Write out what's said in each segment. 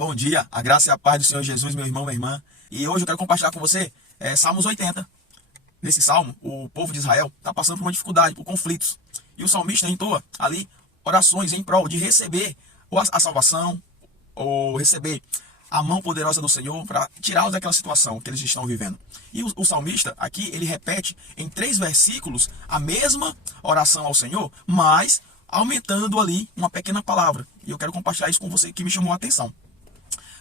Bom dia, a graça e a paz do Senhor Jesus, meu irmão, minha irmã. E hoje eu quero compartilhar com você Salmos 80. Nesse salmo, o povo de Israel está passando por uma dificuldade, por conflitos. E o salmista entoa ali orações em prol de receber a salvação, ou receber a mão poderosa do Senhor para tirá-los daquela situação que eles estão vivendo. E o salmista aqui, ele repete em 3 versículos a mesma oração ao Senhor, mas aumentando ali uma pequena palavra. E eu quero compartilhar isso com você que me chamou a atenção.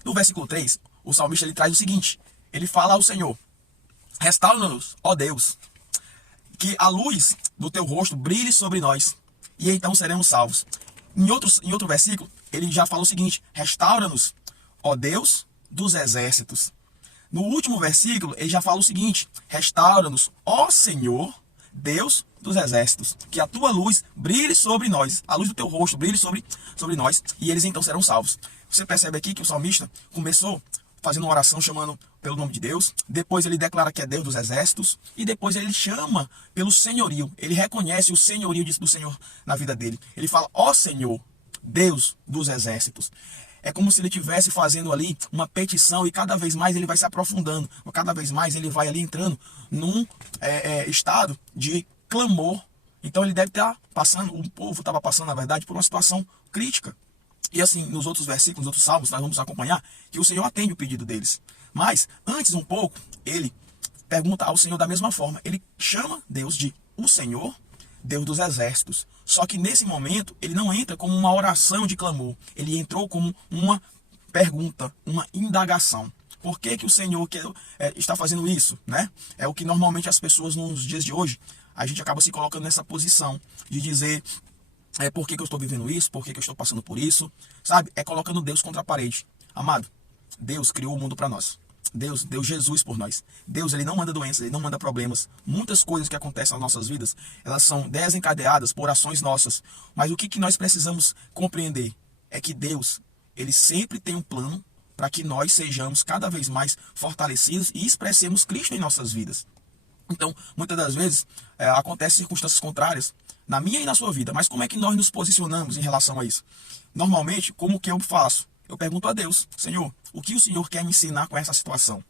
No versículo 3, o salmista ele traz o seguinte: ele fala ao Senhor: restaura-nos, ó Deus, que a luz do teu rosto brilhe sobre nós, e então seremos salvos. Em outro versículo, ele já fala o seguinte: restaura-nos, ó Deus dos exércitos. No último versículo, ele já fala o seguinte: restaura-nos, ó Senhor, Deus dos exércitos, que a tua luz brilhe sobre nós, a luz do teu rosto brilhe sobre nós, e eles então serão salvos. Você percebe aqui que o salmista começou fazendo uma oração chamando pelo nome de Deus, depois ele declara que é Deus dos exércitos, e depois ele chama pelo senhorio, ele reconhece o senhorio do Senhor na vida dele. Ele fala: ó Senhor, Deus dos exércitos. É como se ele estivesse fazendo ali uma petição, e cada vez mais ele vai se aprofundando, cada vez mais ele vai ali entrando num estado de clamor. Então ele deve estar passando, o povo estava passando, na verdade, por uma situação crítica. E assim, nos outros versículos, nos outros salmos, nós vamos acompanhar que o Senhor atende o pedido deles. Mas, antes um pouco, ele pergunta ao Senhor da mesma forma. Ele chama Deus de o Senhor, Deus dos exércitos. Só que nesse momento, ele não entra como uma oração de clamor. Ele entrou como uma pergunta, uma indagação. Por que o Senhor está fazendo isso, né? É o que normalmente as pessoas nos dias de hoje, a gente acaba se colocando nessa posição de dizer: por que eu estou vivendo isso? Por que eu estou passando por isso? Sabe? É colocando Deus contra a parede. Amado, Deus criou o mundo para nós. Deus deu Jesus por nós. Deus, ele não manda doenças, ele não manda problemas. Muitas coisas que acontecem nas nossas vidas, elas são desencadeadas por ações nossas. Mas o que nós precisamos compreender é que Deus, ele sempre tem um plano para que nós sejamos cada vez mais fortalecidos e expressemos Cristo em nossas vidas. Então, muitas das vezes, acontecem circunstâncias contrárias na minha e na sua vida. Mas como é que nós nos posicionamos em relação a isso? Normalmente, como que eu faço? Eu pergunto a Deus: Senhor, o que o Senhor quer me ensinar com essa situação?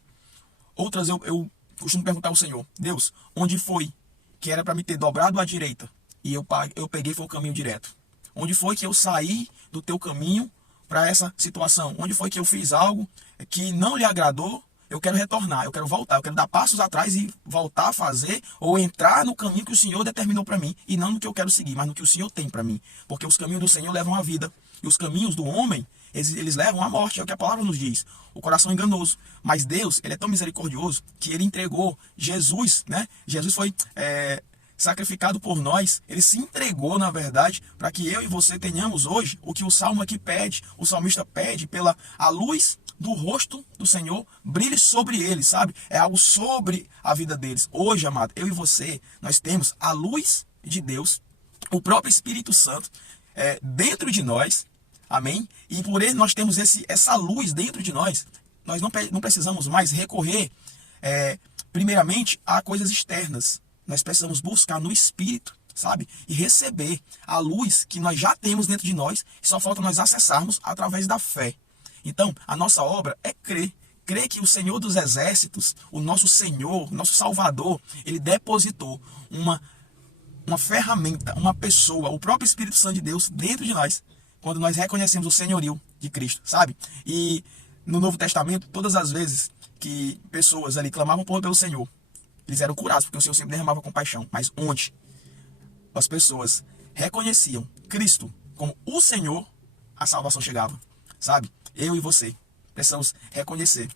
Outras eu costumo perguntar ao Senhor: Deus, onde foi que era para me ter dobrado à direita e eu peguei foi o caminho direto? Onde foi que eu saí do teu caminho para essa situação? Onde foi que eu fiz algo que não lhe agradou? Eu quero retornar, eu quero voltar, eu quero dar passos atrás e voltar a fazer ou entrar no caminho que o Senhor determinou para mim, e não no que eu quero seguir, mas no que o Senhor tem para mim. Porque os caminhos do Senhor levam à vida, e os caminhos do homem, eles levam à morte, é o que a palavra nos diz. O coração enganoso. Mas Deus, ele é tão misericordioso que ele entregou Jesus, né? Jesus foi sacrificado por nós. Ele se entregou, na verdade, para que eu e você tenhamos hoje o que o salmo aqui pede. O salmista pede pela a luz do rosto do Senhor brilhe sobre eles, sabe? É algo sobre a vida deles. Hoje, amado, eu e você, nós temos a luz de Deus, o próprio Espírito Santo dentro de nós, amém? E por ele nós temos essa luz dentro de nós. Nós não precisamos mais recorrer primeiramente a coisas externas. Nós precisamos buscar no Espírito, sabe? E receber a luz que nós já temos dentro de nós, e só falta nós acessarmos através da fé. Então, a nossa obra é crer. Crer que o Senhor dos exércitos, o nosso Senhor, nosso Salvador, ele depositou uma ferramenta, uma pessoa, o próprio Espírito Santo de Deus dentro de nós, quando nós reconhecemos o senhorio de Cristo, sabe? E no Novo Testamento, todas as vezes que pessoas ali clamavam pelo Senhor, eles eram curados, porque o Senhor sempre derramava compaixão. Mas onde as pessoas reconheciam Cristo como o Senhor, a salvação chegava, sabe? Eu e você precisamos reconhecer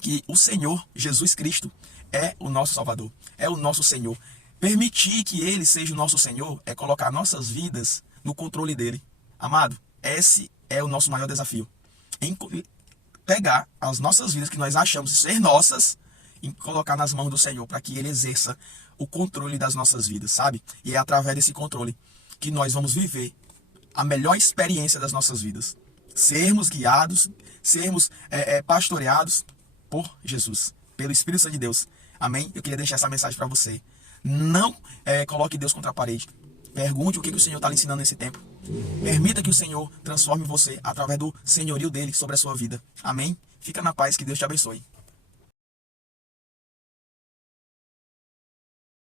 que o Senhor Jesus Cristo é o nosso Salvador, é o nosso Senhor. Permitir que Ele seja o nosso Senhor é colocar nossas vidas no controle dEle. Amado, esse é o nosso maior desafio. Em pegar as nossas vidas que nós achamos ser nossas e colocar nas mãos do Senhor para que Ele exerça o controle das nossas vidas, sabe? E é através desse controle que nós vamos viver a melhor experiência das nossas vidas. Sermos guiados, sermos pastoreados por Jesus, pelo Espírito Santo de Deus. Amém? Eu queria deixar essa mensagem para você. Não coloque Deus contra a parede. Pergunte o que o Senhor está lhe ensinando nesse tempo. Permita que o Senhor transforme você através do senhorio dele sobre a sua vida. Amém? Fica na paz, que Deus te abençoe.